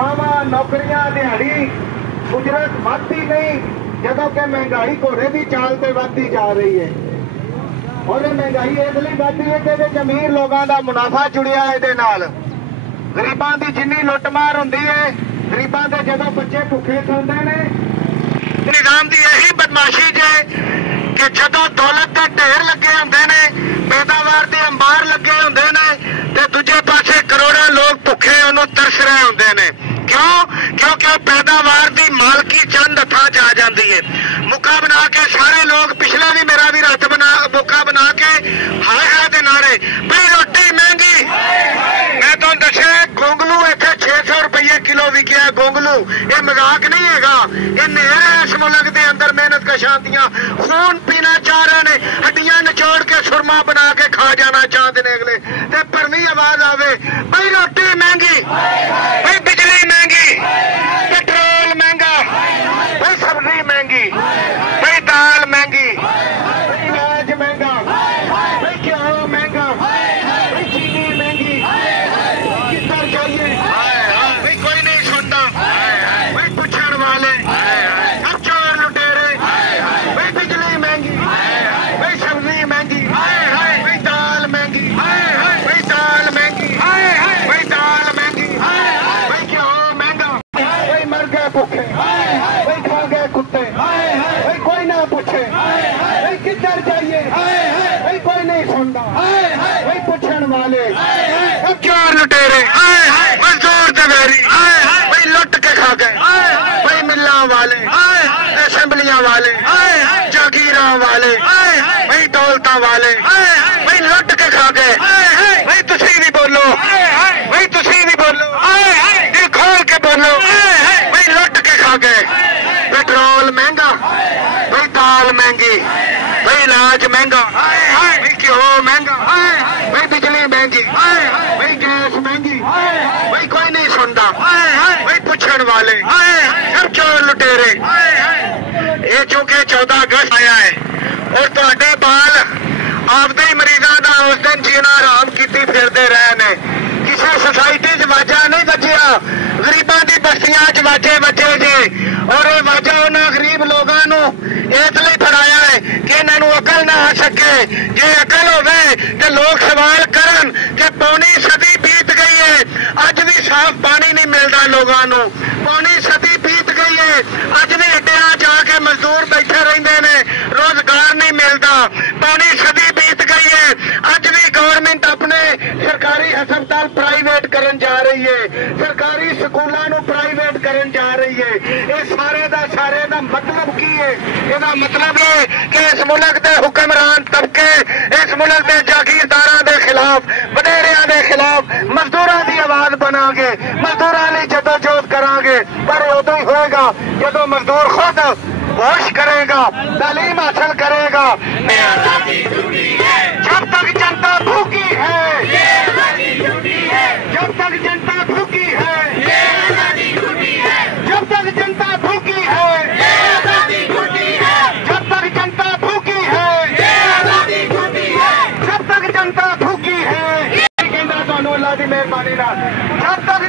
तनख्वाहां नौकरियां दिहाड़ी उजरत बढ़ती नहीं, जदों कि महंगाई घोड़े की चाल से बढ़ती जा रही है। और महंगाई इसलिए बढ़ती है कि अमीर लोगों का मुनाफा जुड़िया ये गरीबों की जिन्नी लुटमार होंगी है, गरीबों के जदों बच्चे भुखे सोंदे ने, निजाम की यही बदमाशी जे कि जदों दौलत के ढेर लगे होंदे ने, पैदावार के अंबार लगे होंदे ने, ते दूजे पासे करोड़ों लोग भुखे उन्होंने तरस रहे होंदे ने। क्यों? क्योंकि पैदावार की मालकी चंद हथा च आ जाती है। मुक्का बना के सारे लोग, पिछले भी मेरा भी हथ बना मुक्का बना के हाय हाय दे नारे, भाई रोटी महंगी। मैं तो दसे गोंगलू इतने 600 रुपये किलो विकिया। गोंगलू ये मजाक नहीं है, ये नेहर है इस मुल्क के अंदर। मेहनत कशां दियां खून पीना चाह रहे ने, हड्डियां निचोड़ के सुरमा बना के खा जाना चाहते ने अगले। ते भरवी आवाज आवे, भाई रोटी महंगी, भाई बिजली महंगी, पेट्रोल महंगा, भाई सब्जी महंगी, भाई दाल महंगी, भाई अनाज महंगा, भाई घ्यो महंगा, भाई चीनी महंगी। किधर जाइए? भाई कोई नहीं सुनता, भाई पूछण वाले सब चोर लुटेरे। भाई बिजली महंगी, भाई सब्जी महंगी, भाई दाल महंगी, भाई दाल महंगी, भाई दाल महंगी, भाई घ्यो महंगा, भाई मर गए भुखे, भाई खा गए कुत्ते, भाई कोई ना पूछे, भाई किधर जाइए? भाई कोई नहीं सुनता, भाई पूछण वाले सब चोर लुटेरे, मजदूर दवेरी, भाई लुट के खा गए, भाई मिल्ला वाले, असेंबलियां वाले, जागीरा वाले, भाई दौलता वाले, भाई लुट के खा गए। भाई तुसी भी बोलो, भाई तुसी भी बोलो, दिल खोल के बोलो, भाई लुट के खा गए। पेट्रोल महंगा, भाई दाल महंगी, भाई इलाज महंगा, भाई घ्यो महंगा, भाई बिजली महंगी, भाई गैस महंगी, भाई कोई नहीं सुनता, भाई पूछण वाले सब चोर लुटेरे। ये चूंकि 14 अगस्त आया है और तुहाडे बाल आपदे ही मरीजों का उस दिन जीना आराम की फिरते रहे ने। किसी सोसाइटी च वाजा नहीं बजिया, गरीबों की बस्तियां च वाजे बजे जे, और ये वाजा उन्होंने गरीब लोगों इसलिए फड़ाया है कि इन्हों अकल ना आ सके। जे अकल होवे तो लोग सवाल करन कि पौनी सदी बीत गई है, अज भी साफ पानी नहीं मिलता लोगों को। पौनी सदी बीत गई है, अज भी अड्डियां जाके मजदूर बैठे रहंदे ने, रोजगार नहीं मिलता। पौनी सदी बीत गई है, अज भी गवर्नमेंट अपने सरकारी हस्पताल प्राइवेट करन जा रही है, सरकारी स्कूलों प्राइवेट करन जा रही है। ये सारे का मतलब की है? इसका मतलब है कि इस मुल्क के हुक्मरान तबके, इस मुल्क के जागीरदारों के खिलाफ, वडेरिया के खिलाफ मजदूरों की आवाज बनागे, मजदूरों की जदोजहद करांगे। पर उदों ही होएगा जदों मजदूर खुद होश करेगा, तालीम हासिल करेगा। जब तक जनता भूखी है, जब तक जनता भूखी है, जब तक जनता भूखी है, जब तक जनता भूखी है, जब तक जनता भूखी है, कहना तुहानू अल्लाह दी मेहरबानी नाल, जब तक